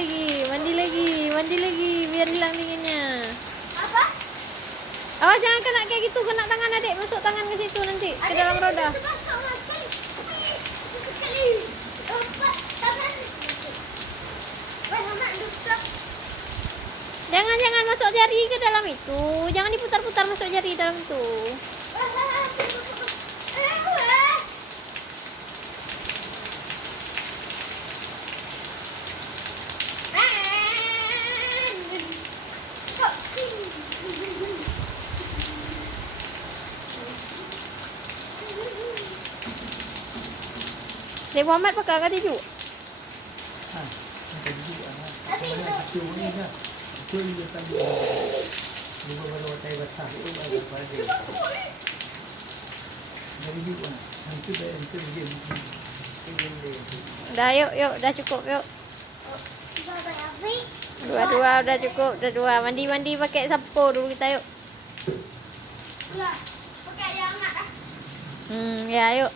mandi lagi, biar hilang dinginnya. Apa? Awas jangan kena kayak gitu, kena tangan adik, masuk tangan ke situ nanti, ke dalam roda. Jangan masuk jari ke dalam itu, jangan diputar-putar masuk jari dalam itu. Dek Muhammad pakai kat tiju. Udah yuk, udah cukup yuk. Dua udah cukup, udah dua. Mandi pakai sampo dulu kita yuk. Pakai yang anak. Ya yuk.